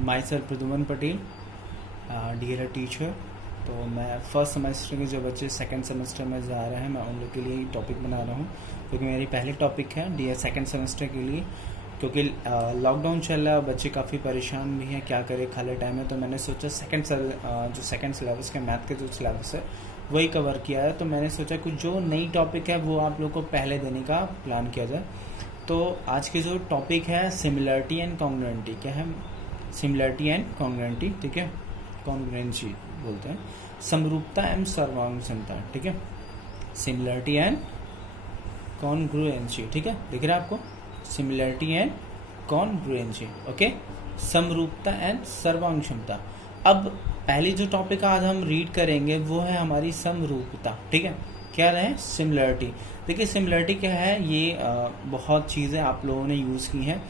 My self Pradyuman Patel, DElEd teacher. तो मैं first semester के जो बच्चे सेकंड सेमेस्टर में जा रहे हैं, मैं उन लोग के लिए टॉपिक बना रहा हूँ, क्योंकि मेरी पहली टॉपिक है डी सेकंड सेमेस्टर के लिए। क्योंकि लॉकडाउन चल रहा है, बच्चे काफ़ी परेशान भी हैं, क्या करें खाली टाइम है। तो मैंने सोचा जो सेकंड सिलेबस का मैथ का जो सिलेबस है वही कवर किया है। तो मैंने सोचा कुछ जो नई टॉपिक है वो आप लोग को पहले देने का प्लान किया जाए। तो आज की जो टॉपिक है सिमिलरिटी एंड कॉन्ग्रुएंटी। क्या है? सिमिलरिटी एंड कॉन्ग्रुएंटी, ठीक है, कॉन्ग्रुएंसी बोलते हैं, समरूपता एवं सर्वांगक्षमता, ठीक है, सिमिलरिटी एंड कॉन्ग्रुएंसी, ठीक है, दिख रहा है आपको, सिमिलरिटी एंड कॉन्ग्रुएंसी, ओके, समरूपता एंड सर्वांगक्षमता। अब पहली जो टॉपिक आज हम रीड करेंगे वो है हमारी समरूपता, ठीक है। क्या रहे? सिमिलरिटी। देखिए सिमिलरिटी क्या है, ये बहुत चीज़ें आप लोगों ने यूज़ की हैं।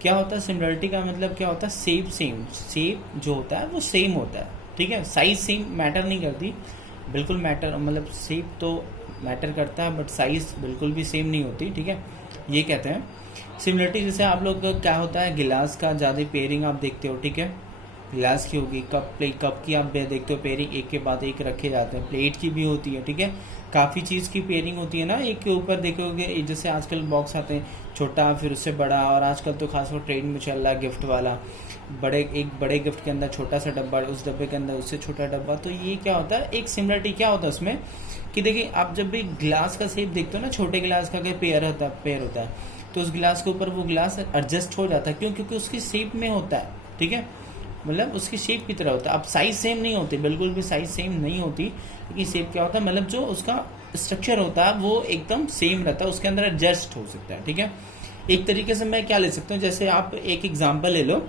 क्या होता है सिमिलरिटी का मतलब? क्या होता है? शेप जो होता है वो सेम होता है, ठीक है। साइज सेम मैटर नहीं करती, बिल्कुल मैटर, मतलब शेप तो मैटर करता है बट साइज बिल्कुल भी सेम नहीं होती, ठीक है, ये कहते हैं सिमिलरिटी। जैसे आप लोग का क्या होता है, गिलास का ज़्यादा पेयरिंग आप देखते हो, ठीक है, गिलास की होगी, कप की आप देखते हो पेयरिंग एक के बाद एक रखे जाते हैं, प्लेट की भी होती है, ठीक है, काफ़ी चीज़ की पेयरिंग होती है ना, एक के ऊपर देखोगे। जैसे आजकल बॉक्स आते हैं छोटा फिर उससे बड़ा, और आजकल तो खासकर ट्रेंड में चल रहा है गिफ्ट वाला, एक बड़े गिफ्ट के अंदर छोटा सा डब्बा, उस डब्बे के अंदर उससे छोटा डब्बा। तो ये क्या होता है, एक सिमिलरिटी क्या होता है उसमें कि देखिए आप जब भी ग्लास का शेप देखते हो ना, छोटे गिलास का क्या पेयर होता है, तो उस गिलास के ऊपर वो गिलास एडजस्ट हो जाता है। क्यों? क्योंकि उसकी शेप में होता है, ठीक है, मतलब उसकी शेप की तरह होता है। अब साइज सेम नहीं होती, बिल्कुल भी साइज सेम नहीं होती, लेकिन शेप क्या होता है, मतलब जो उसका स्ट्रक्चर होता है वो एकदम सेम रहता है, उसके अंदर एडजस्ट हो सकता है, ठीक है। एक तरीके से मैं क्या ले सकता हूँ, जैसे आप एक एग्जांपल ले लो,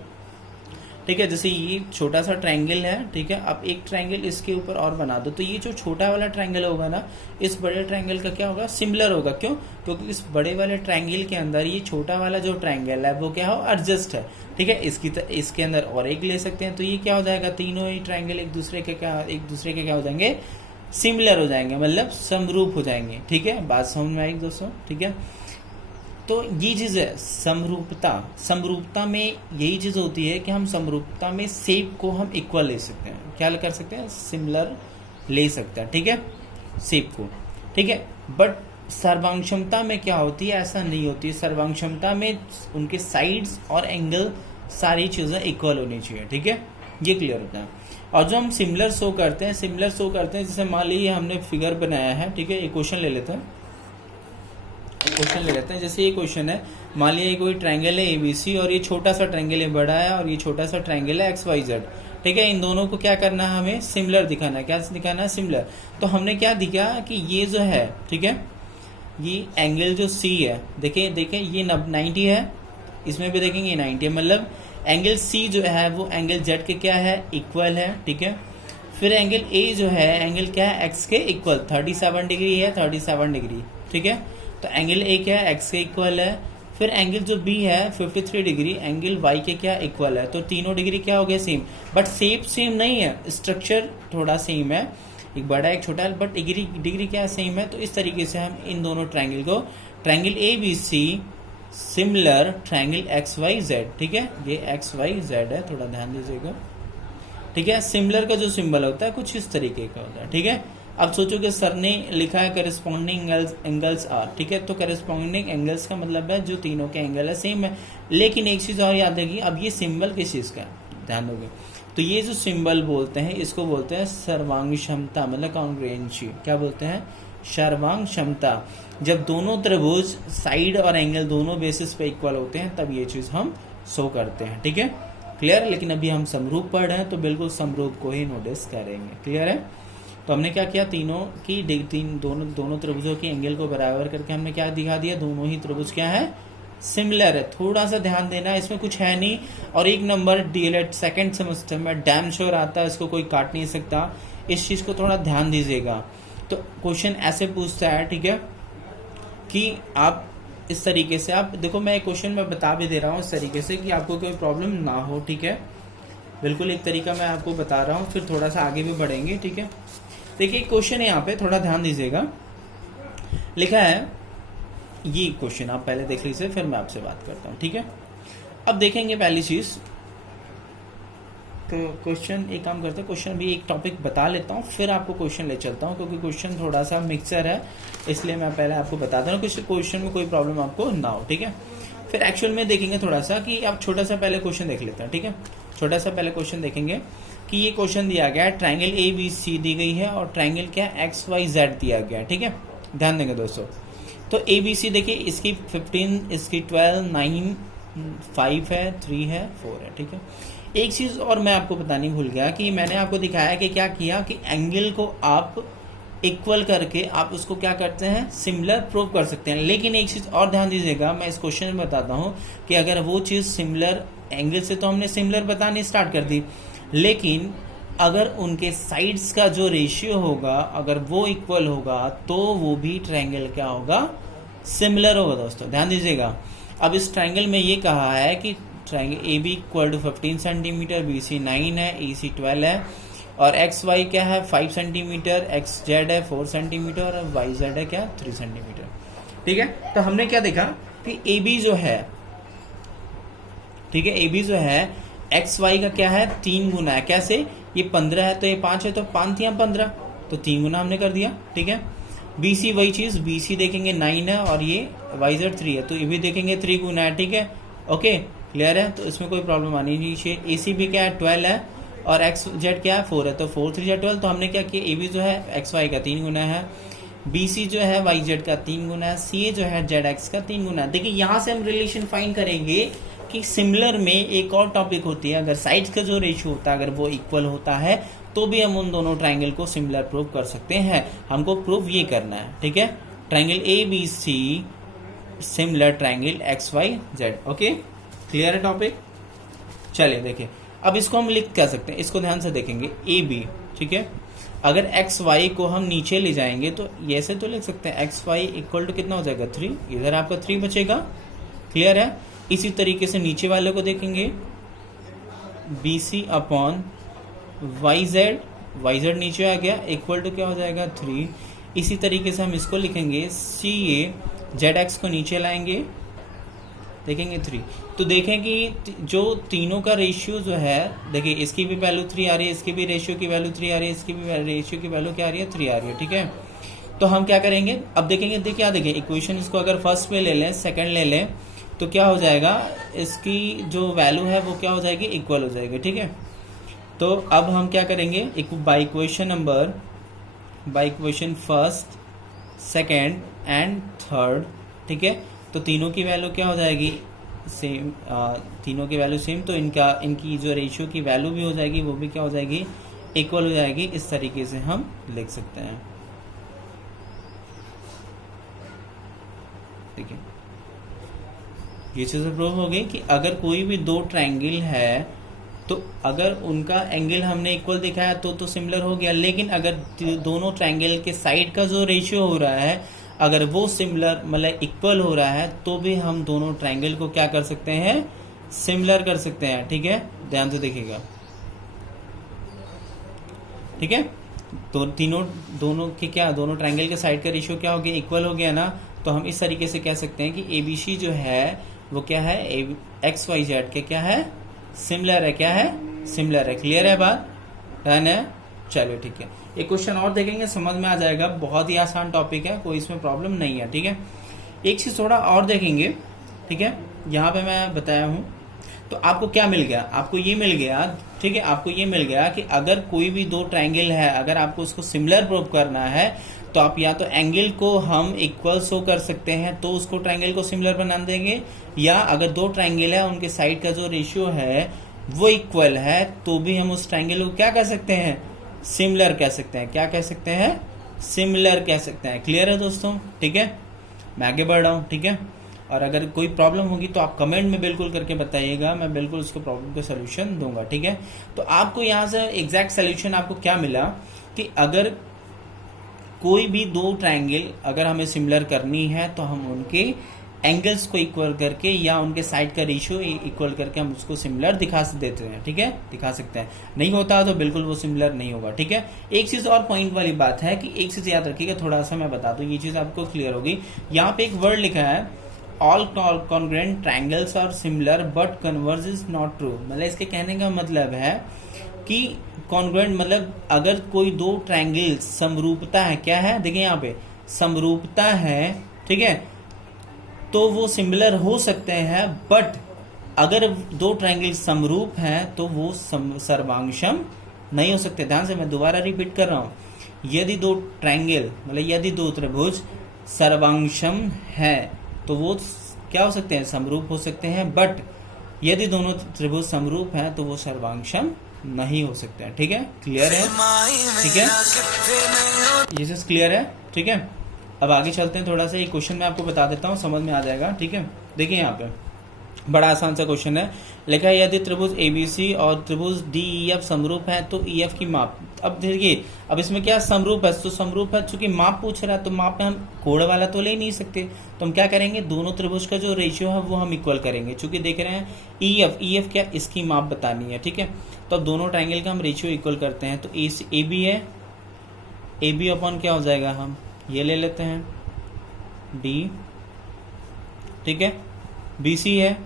ठीक है, जैसे ये छोटा सा ट्रायंगल है, ठीक है, आप एक ट्रायंगल इसके ऊपर और बना दो, तो ये जो छोटा वाला ट्रायंगल होगा ना, इस बड़े ट्रायंगल का क्या होगा, सिमिलर होगा। क्यों? क्योंकि इस बड़े वाले ट्रायंगल के अंदर ये छोटा वाला जो ट्रायंगल है वो क्या हो, एडजस्ट है, ठीक है। इसके अंदर और एक ले सकते हैं, तो ये क्या हो जाएगा, तीनों ही ट्रायंगल एक दूसरे के क्या हो जाएंगे, सिमिलर हो जाएंगे, मतलब समरूप हो जाएंगे, ठीक है। बात समझ में आएगी दोस्तों, ठीक है। तो ये चीज़ है समरूपता में यही चीज़ होती है कि हम समरूपता में शेप को हम इक्वल ले सकते हैं, क्या कर सकते हैं, सिमिलर ले सकते हैं, ठीक है, शेप को, ठीक है। बट सर्वांगक्षमता में क्या होती है, ऐसा नहीं होती है। सर्वांगक्षमता में उनके साइड्स और एंगल सारी चीज़ें इक्वल होनी चाहिए, ठीक है, ये क्लियर होता है। और जो हम सिमिलर शो करते हैं जैसे मान लीजिए हमने फिगर बनाया है, ठीक है, एक क्वेश्चन ले लेते हैं, जैसे ये क्वेश्चन है, मान लीजिए कोई ट्रायंगल है ABC और ये छोटा सा ट्रायंगल है बड़ा है और ये छोटा सा ट्रायंगल है XYZ, ठीक है। इन दोनों को क्या करना है, हमें सिमिलर दिखाना है। क्या दिखाना है? सिमिलर। तो हमने क्या दिखा कि ये जो है, ठीक है, ये एंगल जो C है, देखें ये 90 है, इसमें भी देखेंगे ये 90 है, मतलब एंगल C जो है वो एंगल Z के क्या है, इक्वल है, ठीक है। फिर एंगल A जो है, एंगल क्या है, X के इक्वल, 37 डिग्री है, 37 डिग्री, ठीक है। तो एंगल A क्या है, X के इक्वल है। फिर एंगल जो B है 53 डिग्री, एंगल Y के क्या इक्वल है। तो तीनों डिग्री क्या हो गया, सेम, बट शेप सेम नहीं है, स्ट्रक्चर थोड़ा सेम है, एक बड़ा एक छोटा है, बट डिग्री क्या सेम है। तो इस तरीके से हम इन दोनों ट्रायंगल को, triangle ABC similar triangle XYZ, ठीक है, ये XYZ है, थोड़ा ध्यान दीजिएगा, ठीक है। सिमिलर का जो सिंबल होता है कुछ इस तरीके का होता है, ठीक है। अब सोचो कि सर ने लिखा है करेस्पॉन्डिंग एंगल्स आर, ठीक है, तो करेस्पॉन्डिंग एंगल्स का मतलब है जो तीनों के एंगल है सेम है। लेकिन एक चीज़ और याद रखिए, अब ये सिंबल किस चीज़ का है, ध्यान दोगे, तो ये जो सिंबल बोलते हैं इसको बोलते हैं सर्वांगक्षमता, मतलब कॉन्ग्रुएंसी। क्या बोलते हैं? सर्वांगक्षमता। जब दोनों त्रिभुज साइड और एंगल दोनों बेसिस पे इक्वल होते हैं तब ये चीज़ हम शो करते हैं, ठीक है, क्लियर। लेकिन अभी हम समरूप पढ़ रहे हैं तो बिल्कुल समरूप को ही नोटिस करेंगे, क्लियर है। तो हमने क्या किया, दोनों त्रिभुजों के एंगल को बराबर करके हमने क्या दिखा दिया, दोनों ही त्रिभुज क्या है, सिमिलर है। थोड़ा सा ध्यान देना है, इसमें कुछ है नहीं। और एक नंबर डीएलएड सेकंड सेमेस्टर में डैम श्योर आता है, इसको कोई काट नहीं सकता, इस चीज़ को थोड़ा ध्यान दीजिएगा। तो क्वेश्चन ऐसे पूछता है, ठीक है, कि आप इस तरीके से, आप देखो मैं एक क्वेश्चन में बता भी दे रहा हूँ इस तरीके से कि आपको कोई प्रॉब्लम ना हो, ठीक है, बिल्कुल एक तरीका मैं आपको बता रहा हूँ, फिर थोड़ा सा आगे भी बढ़ेंगे, ठीक है। देखिए क्वेश्चन है यहाँ पे, थोड़ा ध्यान दीजिएगा, लिखा है ये क्वेश्चन, आप पहले देख लीजिए फिर मैं आपसे बात करता हूँ, ठीक है। अब देखेंगे पहली चीज, तो क्वेश्चन एक काम करते हैं, क्वेश्चन भी एक टॉपिक बता लेता हूँ, फिर आपको क्वेश्चन ले चलता हूँ, क्योंकि क्वेश्चन थोड़ा सा मिक्सर है, इसलिए मैं पहले आपको बताता हूँ कि क्वेश्चन में कोई प्रॉब्लम आपको ना हो, ठीक है। फिर एक्चुअल में देखेंगे थोड़ा सा कि आप छोटा सा पहले क्वेश्चन देख लेते हैं, ठीक है। छोटा सा पहले क्वेश्चन देखेंगे कि ये क्वेश्चन दिया गया है, ट्राइंगल ABC दी गई है और ट्राइंगल क्या XYZ दिया गया है, ठीक है। ध्यान देंगे दोस्तों, तो ABC देखिए, इसकी 15, इसकी 12, 9, 5 है, 3 है, 4 है, ठीक है। एक चीज और मैं आपको बतानी भूल गया कि मैंने आपको दिखाया कि क्या किया कि एंगल को आप इक्वल करके आप उसको क्या करते हैं, सिमिलर प्रूव कर सकते हैं। लेकिन एक चीज और ध्यान दीजिएगा, मैं इस क्वेश्चन में बताता हूं कि अगर वो चीज सिमिलर एंगल से, तो हमने सिमिलर बतानी स्टार्ट कर दी, लेकिन अगर उनके साइड्स का जो रेशियो होगा अगर वो इक्वल होगा तो वो भी ट्रायंगल क्या होगा, सिमिलर होगा दोस्तों। ध्यान दीजिएगा, अब इस ट्रायंगल में ये कहा है कि triangle AB equal to 15 centimetre, BC 9 है, EC 12 है, और XY क्या है 5 सेंटीमीटर, XZ है 4 सेंटीमीटर और YZ है क्या 3 सेंटीमीटर, ठीक है। तो हमने क्या देखा कि AB जो है, ठीक है, AB जो है XY का क्या है 3 गुना है। कैसे, ये 15 है तो ये 5 है, तो 5 या 15, तो 3 गुना हमने कर दिया, ठीक है। BC वही चीज, BC देखेंगे 9 है और ये YZ 3 है, तो ये भी देखेंगे 3 गुना है, ठीक है। ओके, क्लियर है, तो इसमें कोई प्रॉब्लम आनी नहीं चाहिए। AC भी क्या है 12 है और XZ क्या है 4 है, तो 4 3 12, तो हमने क्या किया, AB जो है XY का 3 गुना है, BC जो है YZ का 3 गुना है, CA जो है ZX का 3 गुना है। देखिए यहाँ से हम रिलेशन फाइंड करेंगे कि सिमिलर में एक और टॉपिक होती है, अगर साइड्स का जो रेशियो होता है अगर वो इक्वल होता है तो भी हम उन दोनों ट्रायंगल को सिमिलर प्रूव कर सकते हैं। हमको प्रूव ये करना है, ठीक है। Triangle ABC similar triangle XYZ। Okay, clear है टॉपिक। चलिए देखिए, अब इसको हम लिख क्या सकते हैं, इसको ध्यान से देखेंगे, AB, ठीक है। अगर XY को हम नीचे ले जाएंगे तो ऐसे तो लिख सकते हैं, XY इक्वल टू कितना हो जाएगा 3, इधर आपका 3 बचेगा, क्लियर है। इसी तरीके से नीचे वाले को देखेंगे, BC अपॉन YZ नीचे आ गया, इक्वल टू क्या हो जाएगा 3। इसी तरीके से हम इसको लिखेंगे, CA ZX को नीचे लाएंगे, देखेंगे 3। तो देखें कि जो तीनों का रेशियो जो है, देखिए इसकी भी वैल्यू 3 आ रही है, इसकी भी रेशियो की वैल्यू 3 आ रही है, इसकी भी रेशियो की वैल्यू क्या आ रही है 3 आ रही है, ठीक है। तो हम क्या करेंगे, अब देखेंगे, देखिए क्या देखें, इक्वेशन इसको अगर फर्स्ट में ले लें, सेकंड ले लें, तो क्या हो जाएगा, इसकी जो वैल्यू है वो क्या हो जाएगी, इक्वल हो जाएगी, ठीक है। तो अब हम क्या करेंगे, by equation first, second and third, ठीक है। तो तीनों की वैल्यू क्या हो जाएगी, सेम, तीनों की वैल्यू सेम, तो इनकी जो रेशियो की वैल्यू भी हो जाएगी वो भी क्या हो जाएगी, इक्वल हो जाएगी। इस तरीके से हम लिख सकते हैं, ठीक है। ये चीज़ प्रूव हो गई कि अगर कोई भी दो ट्रायंगल है तो अगर उनका एंगल हमने इक्वल दिखाया तो सिमिलर हो गया, लेकिन अगर दोनों ट्रायंगल के साइड का जो रेशियो हो रहा है अगर वो सिमिलर मतलब इक्वल हो रहा है तो भी हम दोनों ट्रायंगल को क्या कर सकते हैं, सिमिलर कर सकते हैं, ठीक है। ध्यान से देखिएगा, ठीक है। तो दोनों के क्या, दोनों ट्रायंगल के साइड का रेशियो क्या हो गया, इक्वल हो गया ना। तो हम इस तरीके से कह सकते हैं कि ABC जो है वो क्या है, XYZ के क्या है, सिमिलर है, क्या है, सिमिलर है। क्लियर है बात, डन है। चलो ठीक है, एक क्वेश्चन और देखेंगे, समझ में आ जाएगा, बहुत ही आसान टॉपिक है, कोई इसमें प्रॉब्लम नहीं है, ठीक है। एक चीज थोड़ा और देखेंगे, ठीक है। यहाँ पे मैं बताया हूँ, तो आपको क्या मिल गया, आपको ये मिल गया, ठीक है। आपको ये मिल गया कि अगर कोई भी दो ट्रायंगल है, अगर आपको उसको सिमिलर प्रूव करना है तो आप या तो एंगल को हम इक्वल शो कर सकते हैं तो उसको ट्रायंगल को सिमिलर बना देंगे, या अगर दो ट्रायंगल है उनके साइड का जो रेशियो है वो इक्वल है तो भी हम उस ट्रायंगल को क्या कह सकते हैं, सिमिलर कह सकते हैं। क्या कह सकते हैं, सिमिलर कह सकते हैं। क्लियर है दोस्तों, ठीक है। मैं आगे बढ़ रहा हूँ, ठीक है। और अगर कोई प्रॉब्लम होगी तो आप कमेंट में बिल्कुल करके बताइएगा, मैं बिल्कुल उसको प्रॉब्लम का सोल्यूशन दूंगा, ठीक है। तो आपको यहाँ से एग्जैक्ट सोल्यूशन आपको क्या मिला कि अगर कोई भी दो ट्रायंगल अगर हमें सिमिलर करनी है तो हम उनके एंगल्स को इक्वल करके या उनके साइड का रेशियो इक्वल करके हम उसको सिमिलर दिखा देते हैं, ठीक है, दिखा सकते हैं। नहीं होता तो बिल्कुल वो सिमिलर नहीं होगा, ठीक है। एक चीज और पॉइंट वाली बात है कि एक चीज याद रखिएगा, थोड़ा सा मैं बता दूं, ये चीज आपको क्लियर होगी। यहाँ पे एक वर्ड लिखा है all congruent triangles are similar but converse is not true. मतलब इसके कहने का मतलब है कि कॉन्ग्रुएंट मतलब अगर कोई दो ट्रायंगल समरूपता है, क्या है देखिए यहाँ पे समरूपता है, ठीक है, तो वो सिमिलर हो सकते हैं, बट अगर दो ट्रायंगल समरूप हैं तो वो सर्वांगसम नहीं हो सकते। ध्यान से मैं दोबारा रिपीट कर रहा हूं, यदि दो ट्रायंगल मतलब यदि दो त्रिभुज सर्वांगसम है तो वो क्या हो सकते हैं, समरूप हो सकते हैं, बट यदि दोनों त्रिभुज समरूप हैं तो वो सर्वांगसम नहीं हो सकते हैं। ठीक है, क्लियर है? ठीक है, ये चीज क्लियर है? ठीक है, अब आगे चलते हैं थोड़ा सा। ये क्वेश्चन मैं आपको बता देता हूँ, समझ में आ जाएगा। ठीक है, देखिए यहाँ पे बड़ा आसान सा क्वेश्चन है, लिखा है यदि त्रिभुज एबीसी और त्रिभुज डीईएफ समरूप है तो ईएफ की माप। अब देखिए, अब इसमें क्या समरूप है, तो समरूप है, चूंकि माप पूछ रहा है तो माप में हम कोण वाला तो ले नहीं सकते, तो हम क्या करेंगे, दोनों त्रिभुज का जो रेशियो है वो हम इक्वल करेंगे। चूंकि देख रहे हैं ईएफ क्या, इसकी माप बतानी है। ठीक है, तो अब दोनों ट्राइंगल का हम रेशियो इक्वल करते हैं, तो ए बी है, ए बी अपॉन क्या हो जाएगा, हम ये ले लेते हैं डी, ठीक है, बी सी है,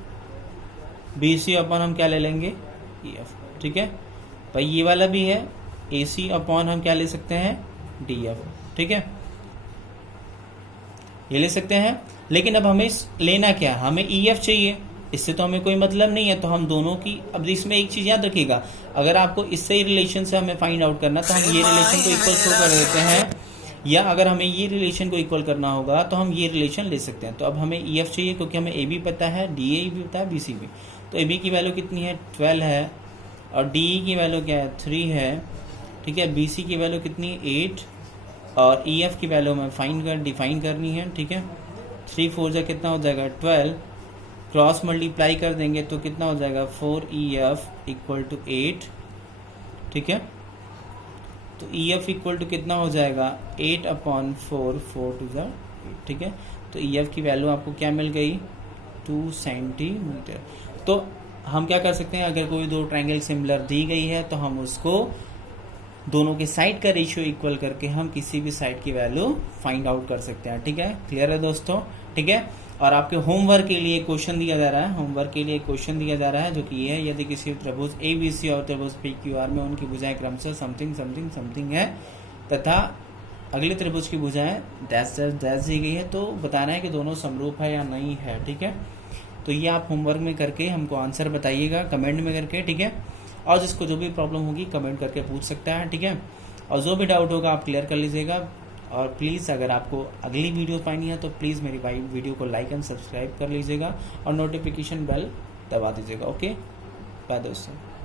बी सी अपॉन हम क्या ले लेंगे, ई एफ। ठीक है भाई, ये वाला भी है, ए सी अपॉन हम क्या ले सकते हैं, डी एफ। ठीक है, ये ले सकते हैं, लेकिन अब हमें लेना क्या, हमें ई एफ चाहिए, इससे तो हमें कोई मतलब नहीं है, तो हम दोनों की, अब इसमें एक चीज याद रखिएगा, अगर आपको इससे ही रिलेशन से हमें फाइंड आउट करना तो हम ये रिलेशन को इक्वल शो कर देते हैं, या अगर हमें ये रिलेशन को इक्वल करना होगा तो हम ये रिलेशन ले सकते हैं। तो अब हमें ई एफ चाहिए, क्योंकि हमें ए बी पता है, डी ए भी पता है, बी सी भी। तो ए बी की वैल्यू कितनी है, 12 है, और डी ई की वैल्यू क्या है, 3 है। ठीक है, बी सी की वैल्यू कितनी है, 8, और ई एफ की वैल्यू हमें डिफाइन करनी है। ठीक है, 3 4 जा कितना हो जाएगा, 12, क्रॉस मल्टीप्लाई कर देंगे तो कितना हो जाएगा, 4 ई एफ इक्वल टू 8। ठीक है, तो ई एफ इक्वल टू कितना हो जाएगा, 8 अपॉन 4, 4 टू जा 8। ठीक है, तो ई एफ की वैल्यू आपको क्या मिल गई, 2 सेंटीमीटर। तो हम क्या कर सकते हैं, अगर कोई दो ट्रायंगल सिमिलर दी गई है तो हम उसको दोनों के साइड का रेशियो इक्वल करके हम किसी भी साइड की वैल्यू फाइंड आउट कर सकते हैं। ठीक है, क्लियर है दोस्तों? ठीक है, और आपके होमवर्क के लिए क्वेश्चन दिया जा रहा है, होमवर्क के लिए क्वेश्चन दिया जा रहा है, जो कि ये है, यदि किसी त्रिभुज ए बी सी और त्रिभुज पी क्यू आर में उनकी भुजाएं क्रमशः समथिंग समथिंग समथिंग है तथा अगले त्रिभुज की भुजाएं डैश डैश डैश दी गई है, तो बताना है कि दोनों समरूप है या नहीं है। ठीक है, तो ये आप होमवर्क में करके हमको आंसर बताइएगा कमेंट में करके। ठीक है, और जिसको जो भी प्रॉब्लम होगी कमेंट करके पूछ सकता है। ठीक है, और जो भी डाउट होगा आप क्लियर कर लीजिएगा। और प्लीज़ अगर आपको अगली वीडियो पानी है तो प्लीज़ मेरी वीडियो को लाइक एंड सब्सक्राइब कर लीजिएगा और नोटिफिकेशन बेल दबा दीजिएगा। ओके, बाय दोस्तों।